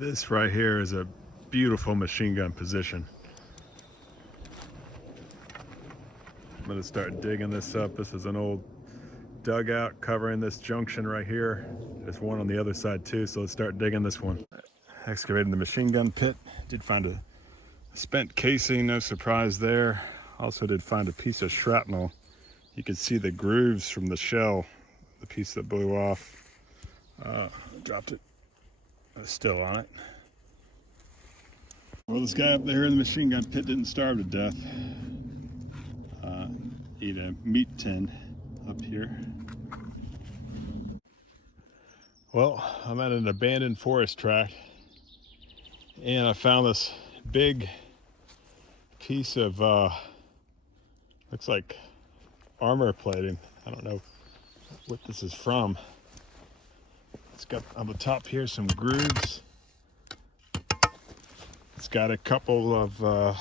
This right here is a beautiful machine gun position. I'm gonna start digging this up. This is an old dugout covering this junction right here. There's one on the other side too, so let's start digging this one. Excavating the machine gun pit. Did find a spent casing, no surprise there. Also did find a piece of shrapnel. You can see the grooves from the shell, the piece that blew off. Dropped it. Still on it. Well, this guy up there in the machine gun pit didn't starve to death. Ate a meat tin up here. Well, I'm at an abandoned forest tract, and I found this big piece of looks like armor plating. I don't know what this is from. It's got on the top here some grooves. It's got a couple of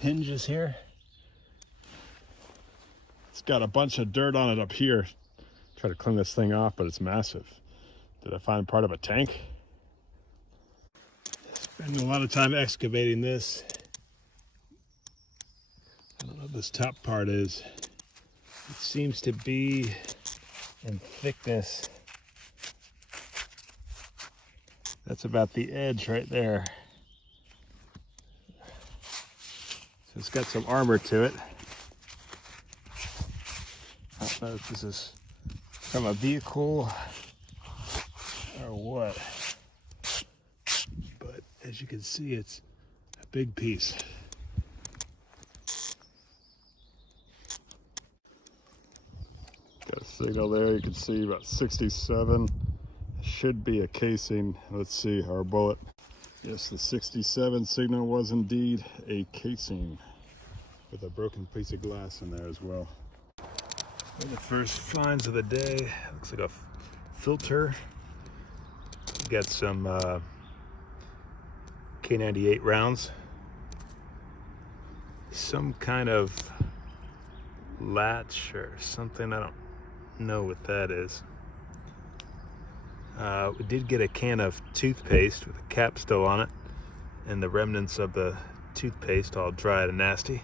hinges here. It's got a bunch of dirt on it up here. Try to clean this thing off, but it's massive. Did I find part of a tank? Spending a lot of time excavating this. I don't know what this top part is. It seems to be in thickness. That's about the edge right there. So it's got some armor to it. I don't know if this is from a vehicle or what, but as you can see, it's a big piece. Got a signal there, you can see about 67. Should be a casing. Let's see, our bullet. Yes, the 67 signal was indeed a casing with a broken piece of glass in there as well. One of the first finds of the day. Looks like a filter. Got some K98 rounds. Some kind of latch or something. I don't know what that is. We did get a can of toothpaste with a cap still on it, and the remnants of the toothpaste all dried and nasty.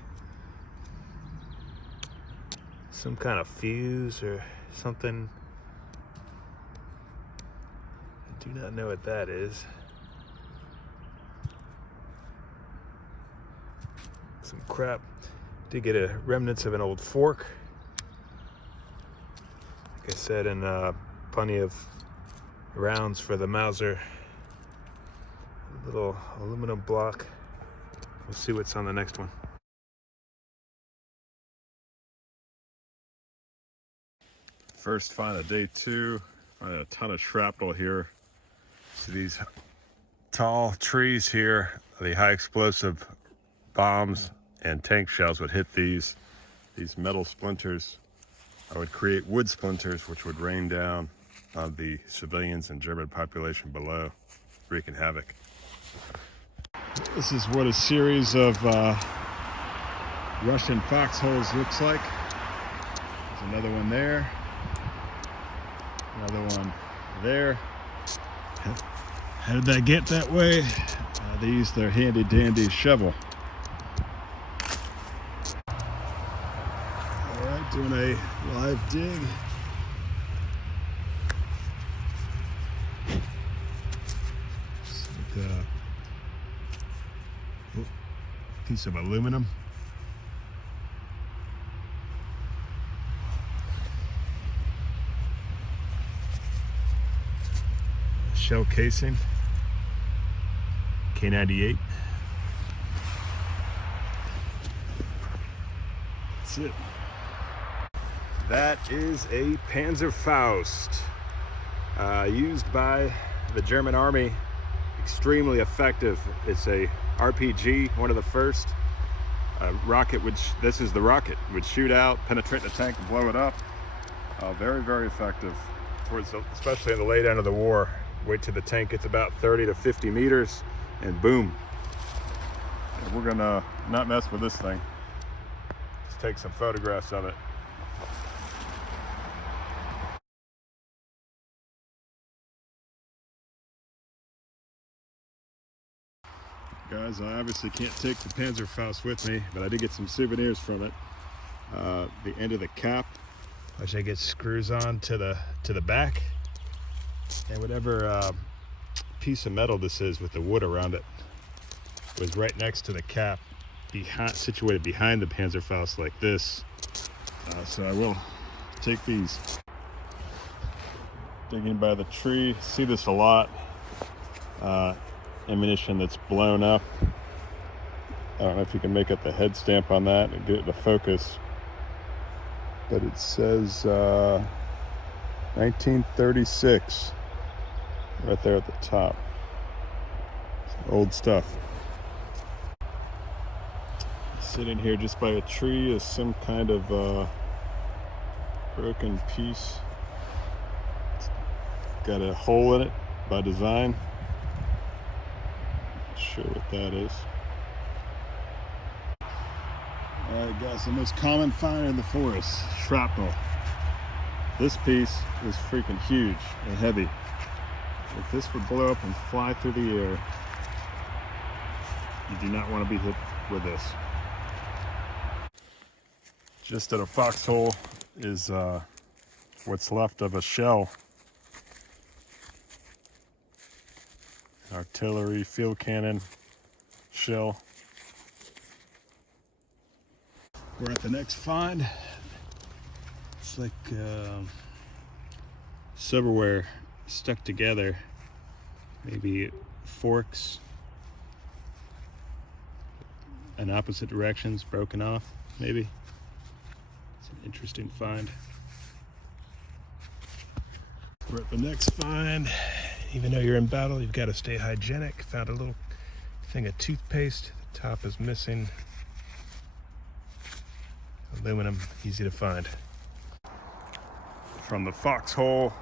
Some kind of fuse or something. I do not know what that is. Some crap. Did get a remnants of an old fork. Like I said, and plenty of rounds for the Mauser. A little aluminum block. We'll see what's on the next one. First find of day 2. Find a ton of shrapnel here. See these tall trees here. The high explosive bombs and tank shells would hit these metal splinters. I would create wood splinters which would rain down on the civilians and German population below, wreaking havoc. This is what a series of Russian foxholes looks like. There's another one there. Another one there. How did that get that way? They used their handy dandy shovel. All right, doing a live dig. Piece of aluminum. Shell casing. K98. That's it. That is a Panzerfaust, used by the German army. Extremely effective. It's a RPG, one of the first. Rocket, this is the rocket, would shoot out, penetrate the tank and blow it up. Very, very effective, especially in the late end of the war. Wait till the tank gets about 30 to 50 meters and boom. And we're gonna not mess with this thing. Just take some photographs of it. Guys, I obviously can't take the Panzerfaust with me, but I did get some souvenirs from it. The end of the cap, which I get screws on to the back, and whatever piece of metal this is with the wood around it was right next to the cap, situated behind the Panzerfaust like this. So I will take these. Digging by the tree, see this a lot. Ammunition that's blown up. I don't know if you can make up the head stamp on that and get it to focus, but it says 1936 right there at the top. Some old stuff. Sitting here just by a tree is some kind of broken piece. It's got a hole in it by design. Not sure what that is. Alright guys, the most common find in the forest, shrapnel. This piece is freaking huge and heavy. If this would blow up and fly through the air, you do not want to be hit with this. Just at a foxhole is what's left of a shell. An artillery field cannon shell. We're at the next find. It's like silverware stuck together. Maybe forks in opposite directions, broken off, maybe. It's an interesting find. We're at the next find. Even though you're in battle, you've got to stay hygienic. Found a little thing of toothpaste. The top is missing. Aluminum, easy to find. From the foxhole,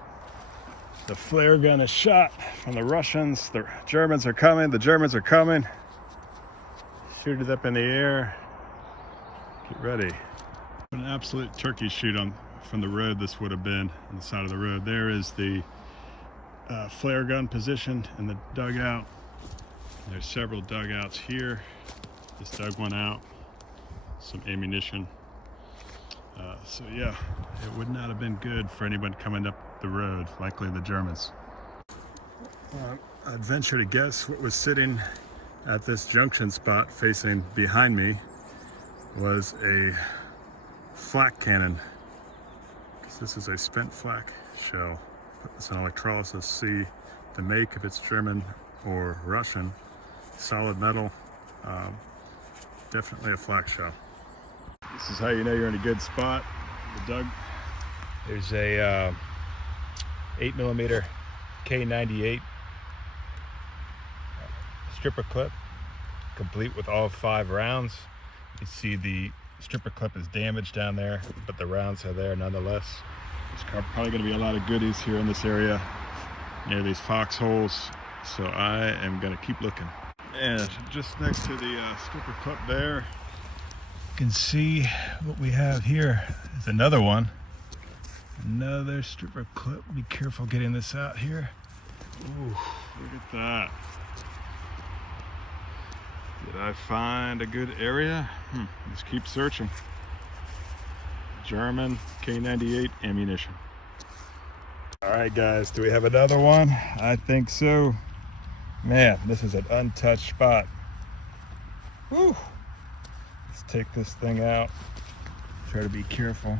the flare gun is shot from the Russians. The Germans are coming. The Germans are coming. Shoot it up in the air. Get ready. An absolute turkey shoot from the road. This would have been on the side of the road. There is the flare gun positioned in the dugout. There's several dugouts here. Just dug one out. Some ammunition. So yeah, it would not have been good for anyone coming up the road, likely the Germans. I'd venture to guess what was sitting at this junction spot facing behind me was a flak cannon. This is a spent flak shell. It's an electrolysis, see the make, if it's German or Russian. Solid metal, definitely a flak shell. This is how you know you're in a good spot. There's a 8mm K98 stripper clip, complete with all 5 rounds. You see the stripper clip is damaged down there, but the rounds are there nonetheless. There's probably going to be a lot of goodies here in this area near these foxholes, so I am going to keep looking. And just next to the stripper clip there, you can see what we have here is another one. Another stripper clip. Be careful getting this out here. Ooh, look at that. Did I find a good area? Let's keep searching. German K98 ammunition. All right, guys, do we have another one? I think so. Man, this is an untouched spot. Woo! Let's take this thing out. Try to be careful.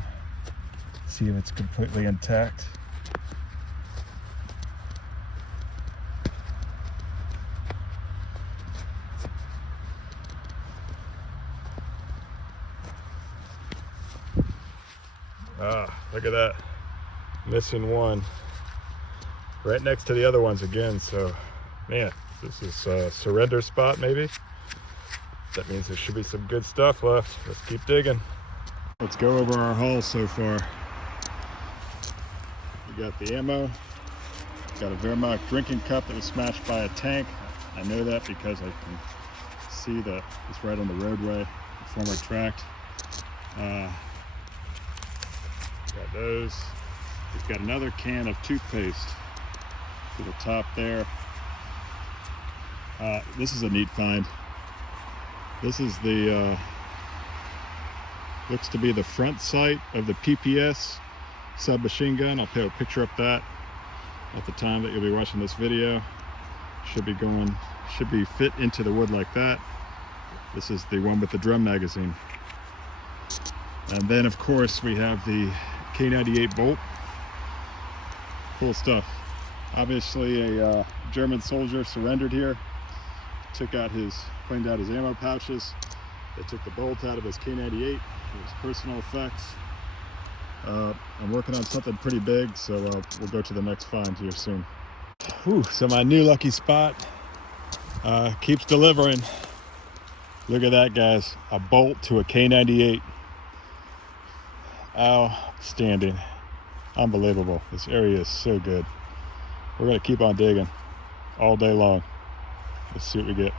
See if it's completely intact. Look at that. Missing one. Right next to the other ones again, so man, this is a surrender spot maybe. That means there should be some good stuff left. Let's keep digging. Let's go over our haul so far. We got the ammo. Got a Wehrmacht drinking cup that was smashed by a tank. I know that because I can see that it's right on the roadway, the former tract. Got those. We've got another can of toothpaste to the top there. This is a neat find. This is the looks to be the front sight of the PPS submachine gun. I'll put a picture up that at the time that you'll be watching this video. Should be fit into the wood like that. This is the one with the drum magazine. And then of course we have the K98 bolt. Cool stuff. Obviously a German soldier surrendered here. Cleaned out his ammo pouches. They took the bolt out of his K98 for his personal effects. I'm working on something pretty big, so we'll go to the next find here soon. Whew, so my new lucky spot keeps delivering. Look at that, guys. A bolt to a K98. Outstanding. Unbelievable. This area is so good. We're going to keep on digging all day long. Let's see what we get.